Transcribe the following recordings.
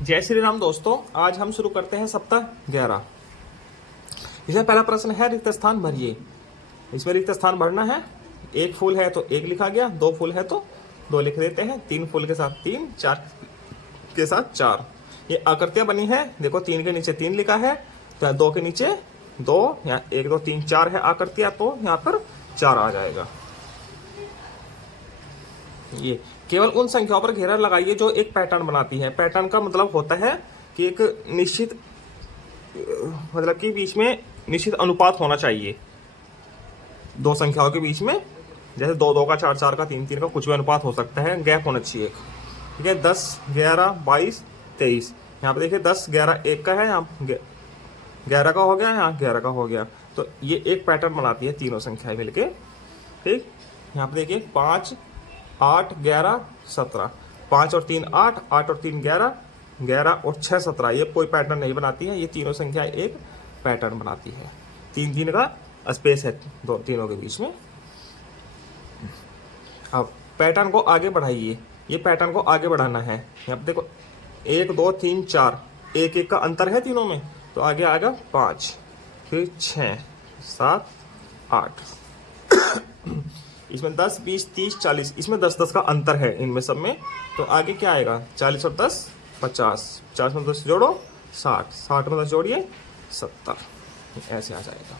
जय श्री राम दोस्तों, आज हम शुरू करते हैं सप्ताह 11। इसमें पहला प्रश्न है रिक्त स्थान भरिए। इसमें रिक्त स्थान भरना है। एक फूल है तो एक लिखा गया, दो फूल है तो दो लिख देते हैं, तीन फूल के साथ तीन, चार के साथ चार। ये आकृतियां बनी है, देखो तीन के नीचे तीन लिखा है तो दो के नीचे दो, यहाँ एक दो तीन चार है आकृतियां, तो यहाँ पर चार आ जाएगा। ये केवल उन संख्याओं पर घेरा लगाइए जो एक पैटर्न बनाती है। पैटर्न का मतलब होता है कि एक निश्चित मतलब कि बीच में निश्चित अनुपात होना चाहिए दो संख्याओं के बीच में। जैसे दो दो का, चार चार का, तीन तीन का, कुछ भी अनुपात हो सकता है, गैप होना चाहिए एक। ठीक है, 10 11 22 23। यहाँ पे देखिए 10 11 एक का है, यहाँ 11 का हो गया, यहाँ 11 का हो गया। तो ये एक पैटर्न बनाती है तीनों संख्याएं मिलके। ठीक, यहाँ पे देखिए 5 8 11 17, 5 और 3 8, 8 और 3 11, 11 और 6 17। ये कोई पैटर्न नहीं बनाती है, ये तीनों संख्याएं एक पैटर्न बनाती है। तीन तीन का स्पेस है दो तीनों के बीच में। अब पैटर्न को आगे बढ़ाइए। ये पैटर्न को आगे बढ़ाना है। यहाँ पे देखो 1 2 3 4, एक एक का अंतर है तीनों में, तो आगे आएगा 5, फिर 6 7 8। इसमें 10 20 30 40, इसमें 10 10 का अंतर है इनमें सब में, तो आगे क्या आएगा 40 और 10 50, 50 में 10 जोड़ो 60, 60 में 10 जोड़िए 70, ऐसे आ जाएगा।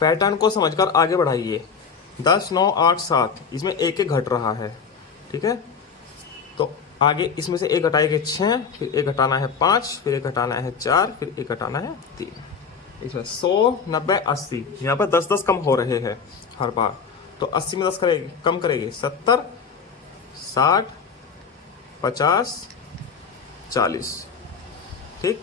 पैटर्न को समझकर आगे बढ़ाइए। 10 9 8 7, इसमें एक एक घट रहा है। ठीक है, तो आगे इसमें से एक घटाएंगे 6, फिर एक घटाना है 5, फिर एक घटाना है 4, फिर एक घटाना है 3। इसमें 100 90 80, यहाँ पर 10 10 कम हो रहे हैं हर बार, तो 80 में 10 करेगी कम करेगी 70 60 50 40। ठीक,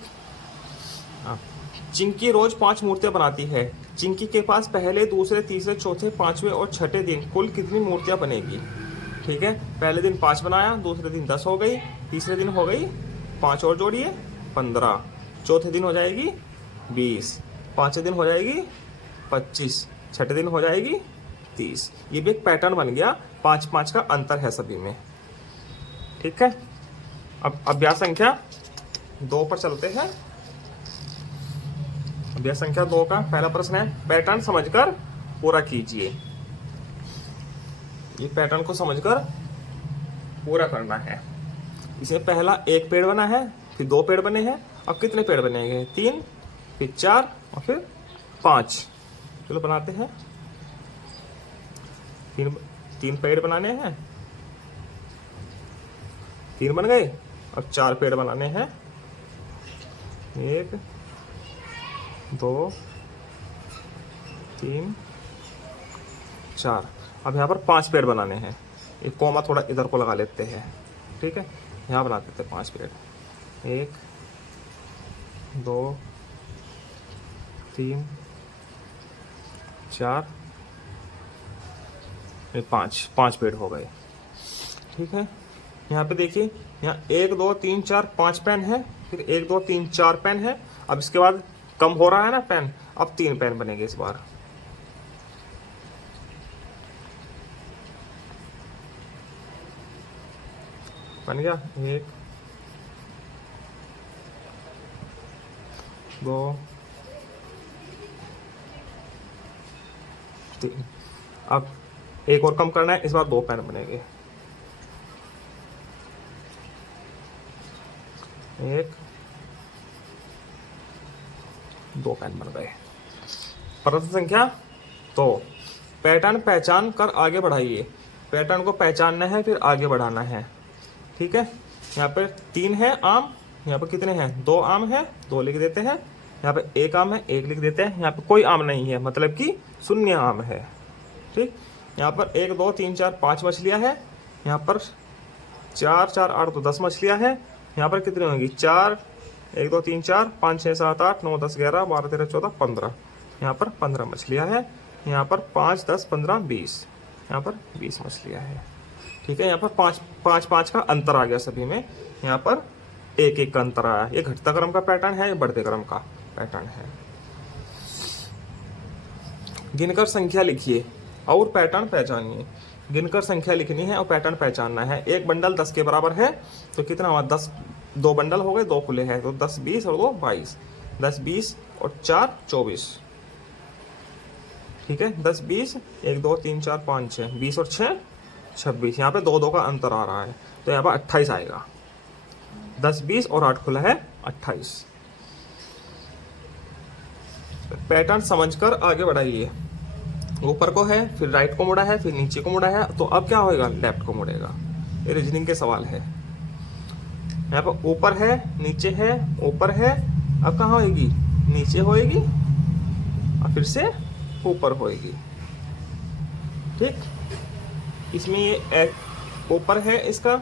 चिंकी रोज 5 मूर्तियां बनाती है। चिंकी के पास पहले दूसरे तीसरे चौथे पांचवें और छठे दिन कुल कितनी मूर्तियां बनेगी। ठीक है, पहले दिन 5 बनाया, दूसरे दिन 10 हो गई, तीसरे दिन हो गई 5 और जोड़िए 15, चौथे दिन हो जाएगी 20, पांचवें दिन हो जाएगी 25, छठे दिन हो जाएगी 30। ये भी एक पैटर्न बन गया, 5 5 का अंतर है सभी में। ठीक है, अब अभ्यास संख्या 2 पर चलते हैं। अभ्यास संख्या 2 का पहला प्रश्न है पैटर्न समझकर पूरा कीजिए। ये पैटर्न को समझकर पूरा करना है। इसमें पहला एक पेड़ बना है, फिर 2 पेड़ बने हैं। अब कितने पेड़ बनेंगे 3, फिर 4 और फिर 5। चलो बनाते हैं। 3 पेड़ बनाने हैं, 3 बन गए। और 4 पेड़ बनाने हैं, 1 2 3 4। अब यहाँ पर 5 पेड़ बनाने हैं। एक कोमा थोड़ा इधर को लगा लेते हैं। ठीक है, यहाँ बना देते हैं 5 पेड़। 1 2 3 4 5 पेड़ हो गए। ठीक है, यहाँ पे देखिए, यहाँ 1 2 3 4 5 पेन है, फिर 1 2 3 4 पेन है। अब इसके बाद कम हो रहा है ना पेन, अब 3 पेन बनेंगे इस बार। बन गया 1 2 3। अब एक और कम करना है, इस बार 2 पेन बनेंगे। 1 2 पेन बन गए। प्रश्न संख्या 2, पैटर्न पहचान कर आगे बढ़ाइए। पैटर्न को पहचानना है फिर आगे बढ़ाना है। ठीक है, यहाँ पे 3 है आम, यहाँ पे कितने हैं 2 आम है, 2 लिख देते हैं। यहाँ पे 1 आम है, 1 लिख देते हैं। यहाँ पे कोई आम नहीं है, मतलब कि शून्य आम है। ठीक, यहाँ पर 1 2 3 4 5 मछलियाँ है। यहाँ पर 4 4 8 तो 10 मछलियाँ है। यहाँ पर कितनी होंगी 4 1 2 3 4 5 6 7 8 9 10 11 12 13 14 15। यहाँ पर 15 मछलियाँ है। यहाँ पर 5 10 15 20, यहाँ पर 20 मछलियाँ है। ठीक है, यहाँ पर 5 5 का अंतर आ गया सभी में। यहाँ पर 1 1 का अंतर आया। ये घटता क्रम का पैटर्न है, ये बढ़ते क्रम का पैटर्न है। गिनकर संख्या लिखिए और पैटर्न पहचानिए। गिनकर संख्या लिखनी है और पैटर्न पहचानना है। एक बंडल 10 के बराबर है तो कितना हुआ 10, 2 बंडल हो गए, 2 खुले हैं तो 10 20 और 2 22, 10 20 और 4 24, ठीक है। 10 20 1 2 3 4 5 6 20 और 6 26, यहाँ पे 2 2 का अंतर आ रहा है तो यहाँ पर 28 आएगा। 10 20 और 8 खुला है 28। पैटर्न समझकर आगे बढ़ाइए। ऊपर को है, फिर राइट को मुड़ा है, फिर नीचे को मुड़ा है, तो अब क्या होएगा, लेफ्ट को मुड़ेगा। ये रीजनिंग के सवाल है। यहाँ पर ऊपर है, नीचे है, ऊपर है, अब कहाँ होएगी, नीचे होएगी और फिर से ऊपर होएगी, ठीक। इसमें ये ऊपर है, इसका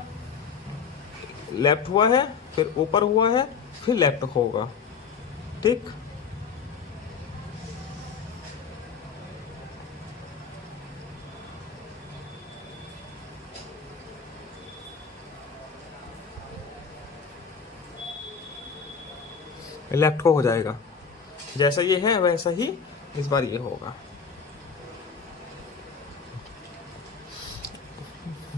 लेफ्ट हुआ है, फिर ऊपर हुआ है, फिर लेफ्ट होगा, ठीक। लेफ्ट को हो जाएगा, जैसा ये है वैसा ही इस बार ये होगा।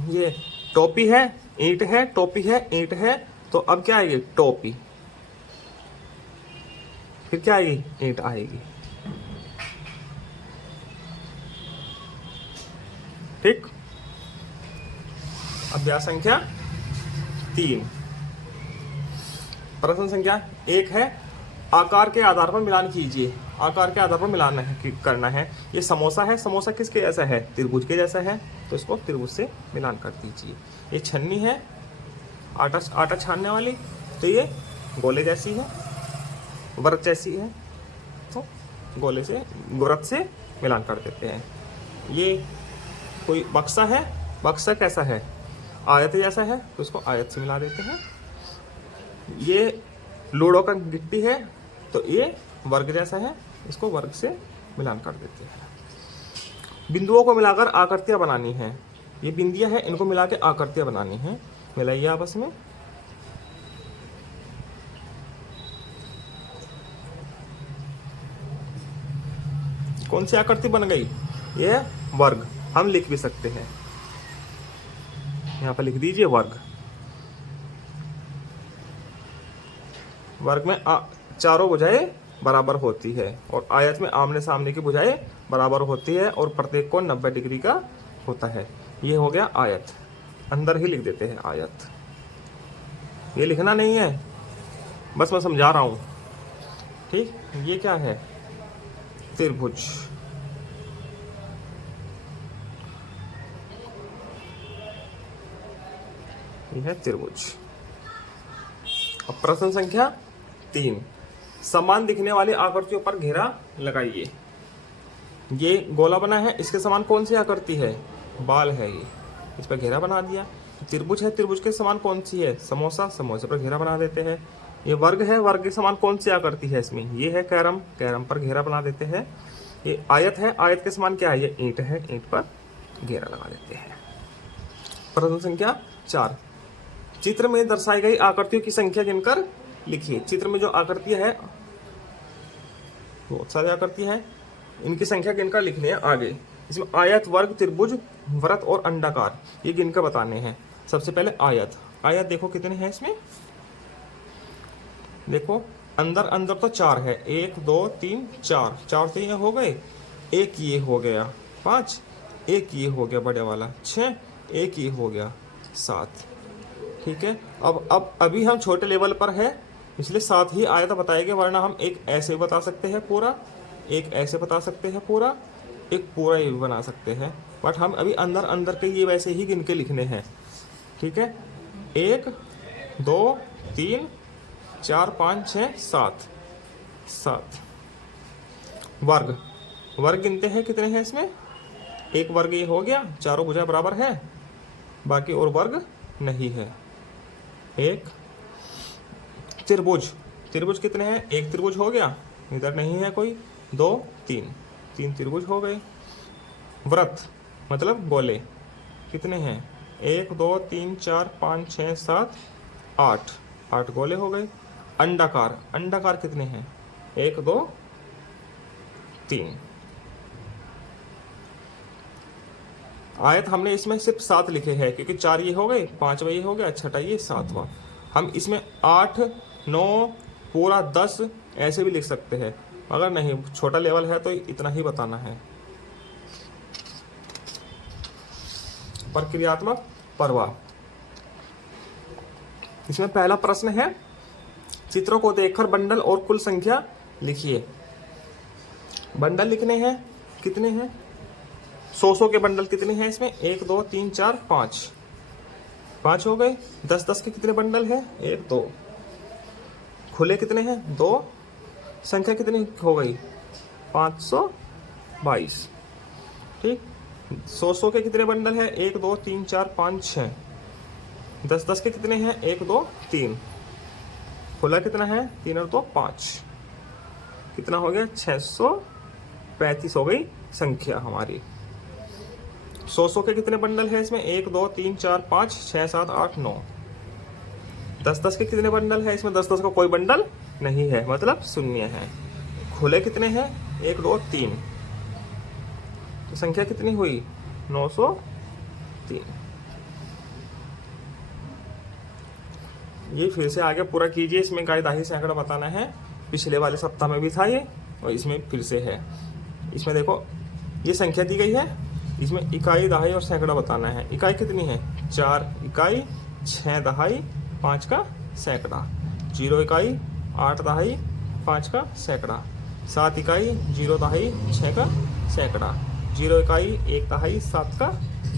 ये टोपी है, ईंट है, टोपी है, ईंट है, तो अब क्या आएगी, टोपी, फिर क्या आएगी, ईंट आएगी, ठीक। अभ्यास संख्या 3, प्रश्न संख्या 1 है, आकार के आधार पर मिलान कीजिए। आकार के आधार पर मिलान करना है। ये समोसा है, समोसा किसके जैसा है, त्रिभुज के जैसा है, तो इसको त्रिभुज से मिलान कर दीजिए। ये छन्नी है, आटा छानने वाली, तो ये गोले जैसी है, व्रत जैसी है, तो गोले से व्रत से मिलान कर देते हैं। ये कोई बक्सा है, बक्सा कैसा है, आयत जैसा है, तो इसको आयत से मिला देते हैं। ये लूडो का गिट्टी है, तो ये वर्ग जैसा है, इसको वर्ग से मिलान कर देते हैं। बिंदुओं को मिलाकर आकृतियां बनानी है। ये बिंदियां हैं, इनको मिला के आकृतियां बनानी है। मिलाइए आपस में। कौन सी आकृति बन गई, ये वर्ग। हम लिख भी सकते हैं, यहाँ पर लिख दीजिए वर्ग। वर्ग में चारों भुजाएं बराबर होती है और आयत में आमने सामने की भुजाएं बराबर होती है और प्रत्येक कोण 90 डिग्री का होता है। ये हो गया आयत, अंदर ही लिख देते हैं आयत। ये लिखना नहीं है, बस मैं समझा रहा हूं, ठीक। ये क्या है, त्रिभुज। ये है त्रिभुज। अब प्रश्न संख्या 3, समान दिखने वाली आकृतियों पर घेरा लगाइए। ये गोला बना है, इसके समान कौन सी आकृति है, बाल है, ये इस पर घेरा बना दिया। त्रिभुज है, त्रिभुज के समान कौन सी है, समोसा, समोसे पर घेरा बना देते हैं। ये वर्ग है, वर्ग के समान कौन सी आकृति है इसमें, ये है कैरम, कैरम पर घेरा बना देते हैं। ये आयत है, आयत के समान क्या है, ये ईंट है, ईंट पर घेरा लगा देते हैं। प्रश्न संख्या 4, चित्र में दर्शाई गई आकृतियों की संख्या गिनकर लिखिए। चित्र में जो आकृतियां है, बहुत सारी आकृतियां हैं, इनकी संख्या गिनकर लिखनी है आगे। इसमें आयत, वर्ग, त्रिभुज, वृत्त और अंडाकार, ये गिनकर बताने हैं। सबसे पहले आयत। आयत देखो कितने हैं इसमें, देखो अंदर अंदर तो 4 है, 1 2 3 4, 4 तो ये हो गए, एक ये हो गया 5, एक ये हो गया बड़े वाला 6, एक ये हो गया 7, ठीक है। अब अभी हम छोटे लेवल पर है, इसलिए 7 ही आयत बताएंगे, वरना हम एक ऐसे बता सकते हैं पूरा, एक ऐसे बता सकते हैं पूरा, एक पूरा ये भी बना सकते हैं, बट हम अभी अंदर अंदर के ये वैसे ही गिन के लिखने हैं, ठीक है। 1 2 3 4 5 6 7, 7। वर्ग, वर्ग गिनते हैं कितने हैं इसमें, एक वर्ग ये हो गया, चारों भुजा बराबर है, बाकी और वर्ग नहीं है। एक त्रिभुज, त्रिभुज कितने हैं, एक त्रिभुज हो गया, इधर नहीं है कोई, 2 3, 3 त्रिभुज हो गए। वृत्त मतलब गोले कितने हैं, 1 2 3 4 5 6 7 8, 8 गोले हो गए। अंडाकार, अंडाकार कितने हैं, 1 2 3। आयत हमने इसमें सिर्फ 7 लिखे हैं, क्योंकि 4 ये हो गए, 5वां ये हो गया, छठा ये, 7वां। हम इसमें 8, 9, पूरा 10 ऐसे भी लिख सकते हैं। अगर नहीं छोटा लेवल है तो इतना ही बताना है। प्रक्रियात्मक प्रवाह। इसमें पहला प्रश्न है, चित्रों को देखकर बंडल और कुल संख्या लिखिए। बंडल लिखने हैं, कितने हैं? 100 के बंडल कितने हैं इसमें? 1 2 3 4 5, 5 हो गए। 10 के कितने बंडल है? 1 2। खुले कितने हैं? 2। संख्या कितनी हो गई? 522। ठीक। 100 के कितने बंडल है? 1 2 3 4 5 6। 10 के कितने हैं? 1 2 3। खुला कितना है? 3 और 2 5। कितना हो गया? 635 हो गई संख्या हमारी। 100 के कितने बंडल है इसमें? 1 2 3 4 5 6 7 8 9। 10 के कितने बंडल है इसमें? 10 का कोई बंडल नहीं है, मतलब शून्य है। खुले कितने हैं? 1 2 3। तो संख्या कितनी हुई? 903। ये फिर से आगे पूरा कीजिए। इसमें इकाई दहाई सैकड़ा बताना है। पिछले वाले सप्ताह में भी था ये, और इसमें फिर से है। इसमें देखो ये संख्या दी गई है, इसमें इकाई दहाई और सैकड़ा बताना है। इकाई कितनी है? 4 इकाई, 6 दहाई, 5 का सैकड़ा। 0 इकाई, 8 दहाई, 5 का सैकड़ा। 7 इकाई, 0 दहाई, 6 का सैकड़ा। 0 इकाई, 1 दहाई, 7 का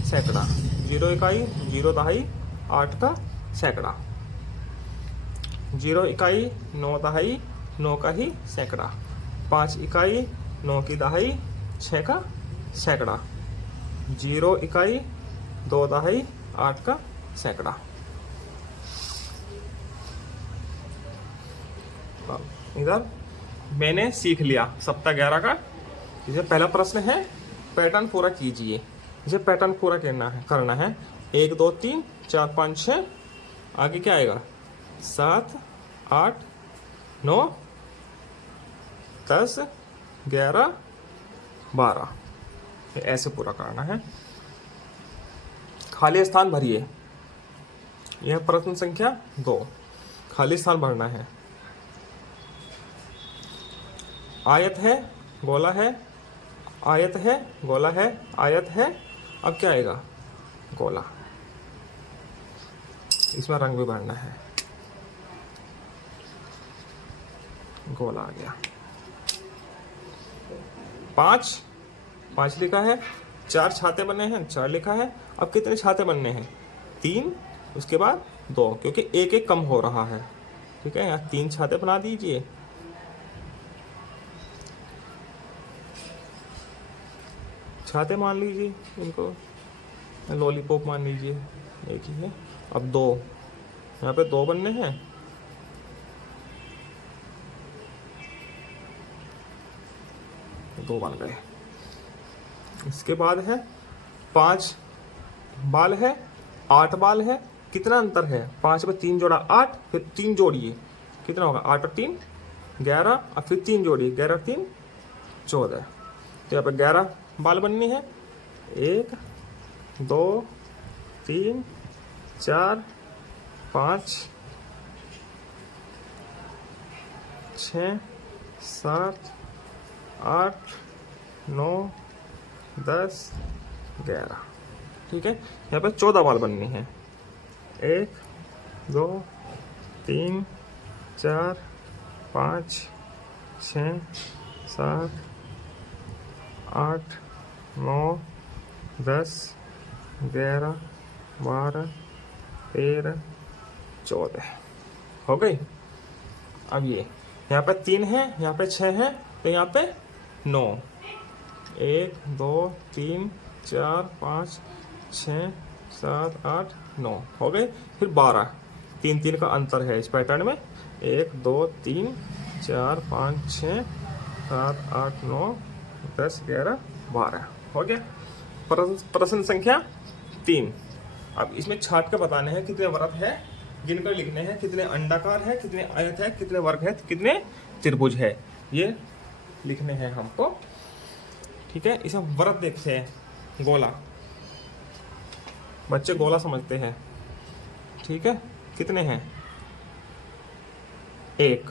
सैकड़ा। 0 इकाई, 0 दहाई, 8 का सैकड़ा। 0 इकाई, 9 दहाई, 9 का ही सैकड़ा। 5 इकाई, 9 की दहाई, 6 का सैकड़ा। 0 इकाई, 2 दहाई, 8 का सैकड़ा। इधर मैंने सीख लिया सप्ताह 11 का। इसे पहला प्रश्न है, पैटर्न पूरा कीजिए। इसे पैटर्न पूरा करना है। 1 2 3 4 5 6, आगे क्या आएगा? 7 8 9 10 11 12, ऐसे पूरा करना है। खाली स्थान भरिए। यह प्रश्न संख्या 2, खाली स्थान भरना है। आयत है, गोला है, आयत है, गोला है, आयत है। अब क्या आएगा? गोला। इसमें रंग भी भरना है। गोला आ गया। 5 लिखा है। 4 छाते बने हैं, 4 लिखा है। अब कितने छाते बनने हैं? 3, उसके बाद 2, क्योंकि एक एक कम हो रहा है। ठीक है, यहाँ 3 छाते बना दीजिए। छाते मान लीजिए इनको, लॉलीपॉप मान लीजिए, एक ही है। अब 2, यहाँ पे 2 बनने हैं। दो बन गए। इसके बाद है 5 बाल है, 8 बाल है। कितना अंतर है? 5 में 3 जोड़ा 8, फिर 3 जोड़िए, कितना होगा? 8 और 3 11, और फिर 3 जोड़िए, 11 और 3 14। तो यहाँ पे 11 बाल बननी है। 1 2 3 4 5 6 7 8 9 10 11। ठीक है, यहाँ पे 14 बाल बननी है। 1 2 3 4 5 6 7 8 9 10 11 12 13 14 हो गई। अब ये यहाँ पे 3 है, यहाँ पे 6 है, तो यहाँ पे 9। 1 2 3 4 5 6 7 8 9 हो गए। फिर 12, 3 का अंतर है इस पैटर्न में। 1 2 3 4 5 6 7 8 9 10 11 12 हो गया। प्रश्न संख्या 3। अब इसमें छाट के बताने हैं कितने वृत्त है, गिनकर लिखने हैं। कितने अंडाकार है, कितने आयत है, कितने वर्ग है, कितने त्रिभुज है, ये लिखने हैं हमको। ठीक है, इसमें वृत्त देखते हैं। गोला, बच्चे गोला समझते हैं, ठीक है। कितने हैं? एक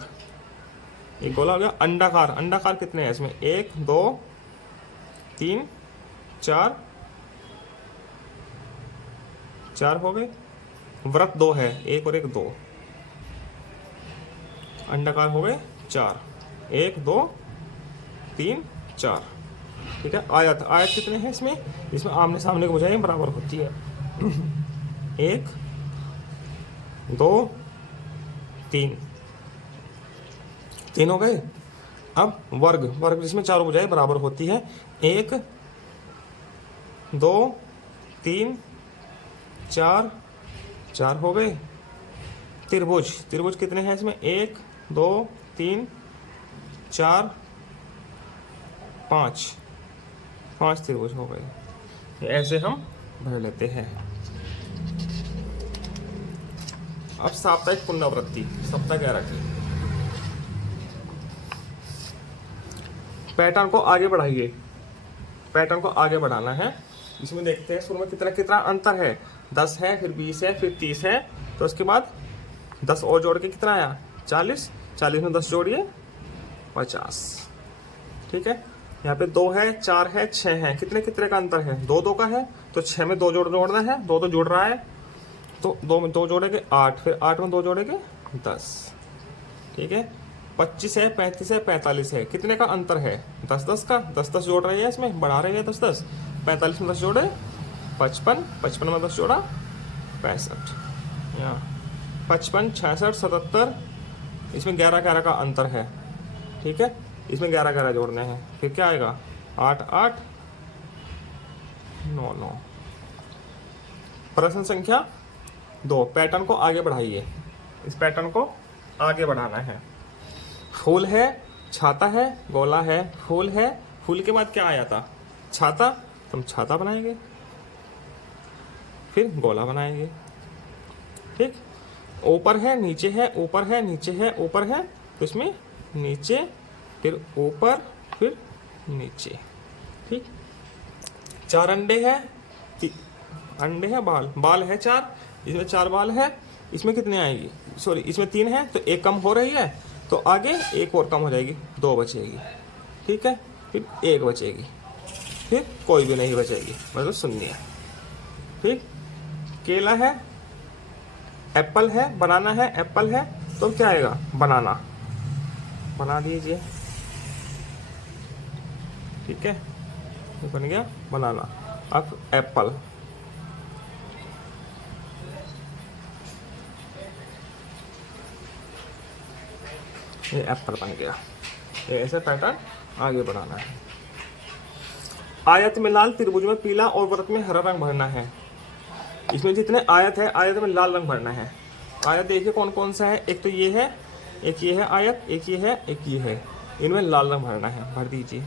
गोला हो गया। अंडाकार, अंडाकार कितने हैं इसमें? 1 2 3 4 4 हो गए। व्रत 2 है, 1 और 1 2, अंडाकार हो गए 4, 1 2 3 4, ठीक है। आयत, आयत कितने हैं इसमें? इसमें आमने सामने की भुजाएं बराबर होती है। 1 2 3, 3 हो गए। अब वर्ग, वर्ग जिसमें चारों भुजाएं बराबर होती है। 1 2 3 4, 4 हो गए। त्रिभुज, त्रिभुज कितने हैं इसमें? 1 2 3 4 5, 5 त्रिभुज हो गए। ऐसे हम भर लेते हैं। अब साप्ताहिक पुनरावृत्ति, सप्ताह 11 की। पैटर्न को आगे बढ़ाइए, पैटर्न को आगे बढ़ाना है। इसमें देखते हैं शुरू में कितना कितना अंतर है। 10 है, फिर 20 है, फिर 30 है, तो उसके बाद 10 और जोड़ के कितना आया? 40, 40 में 10 जोड़िए 50, ठीक है। यहाँ पे 2 है, 4 है, 6 है, कितने कितने का अंतर है? 2 2 का है, तो 6 में 2 जोड़ना है, 2 तो जुड़ रहा है, तो 2 में 2 जोड़ेंगे 8, फिर 8 में 2 जोड़ेंगे 10, ठीक है। 25 है, 35 है, 45 है, कितने का अंतर है? 10 10 का, 10 10 जोड़ रहे हैं इसमें, बढ़ा रहे हैं 10 10, 45 में 10 जोड़े 55, 55 में 10 जोड़ा 65, यहाँ 55 66 77, इसमें 11 11 का अंतर है, ठीक है। इसमें 11 11 जोड़ने हैं, फिर क्या आएगा? 8 8 9 9। प्रश्न संख्या 2, पैटर्न को आगे बढ़ाइए। इस पैटर्न को आगे बढ़ाना है। फूल है, छाता है, गोला है, फूल है, फूल के बाद क्या आया था? छाता, तो हम छाता बनाएंगे, फिर गोला बनाएंगे, ठीक। ऊपर है, नीचे है, ऊपर है, नीचे है, ऊपर है, तो इसमें नीचे, फिर ऊपर, फिर नीचे, ठीक। 4 अंडे है, अंडे है, बाल, बाल है 4, इसमें 4 बाल है, इसमें कितने आएगी? सॉरी, इसमें 3 है, तो 1 कम हो रही है, तो आगे 1 और कम हो जाएगी, 2 बचेगी, ठीक है। फिर 1 बचेगी, फिर कोई भी नहीं बचेगी, मतलब शून्य, ठीक। केला है, एप्पल है, बनाना है, एप्पल है, तो क्या आएगा? बनाना, बना दीजिए, ठीक है, ये बन गया बनाना। अब एप्पल, ये एप्पल बन गया। ये ऐसे पैटर्न आगे बढ़ाना है। आयत में लाल, त्रिभुज में पीला और वृत्त में हरा रंग भरना है। इसमें जितने आयत है, आयत में लाल रंग भरना है। आयत देखिए कौन कौन सा है, एक तो ये है, एक ये है आयत, एक ये है, एक ये है, इनमें लाल रंग भरना है, भर दीजिए।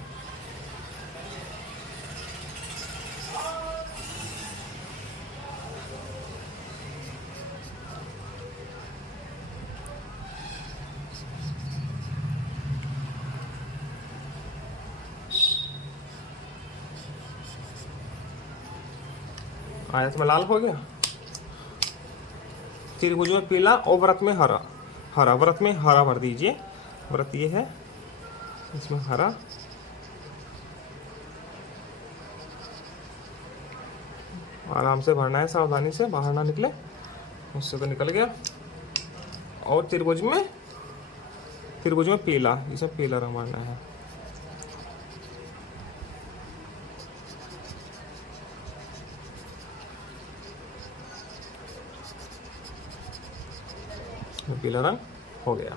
आयत में लाल हो गया, त्रिभुज में पीला और वृत्त में हरा, हरा, वृत्त में हरा भर दीजिए। वृत्त ये है, इसमें हरा, आराम से भरना है, सावधानी से, बाहर ना निकले, उससे तो निकल गया। और त्रिभुज में पीला, इसमें पीला रंग भरना है। पीला रंग हो गया।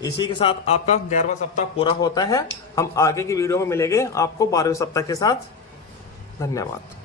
इसी के साथ आपका 11वां सप्ताह पूरा होता है। हम आगे की वीडियो में मिलेंगे आपको 12वें सप्ताह के साथ। धन्यवाद।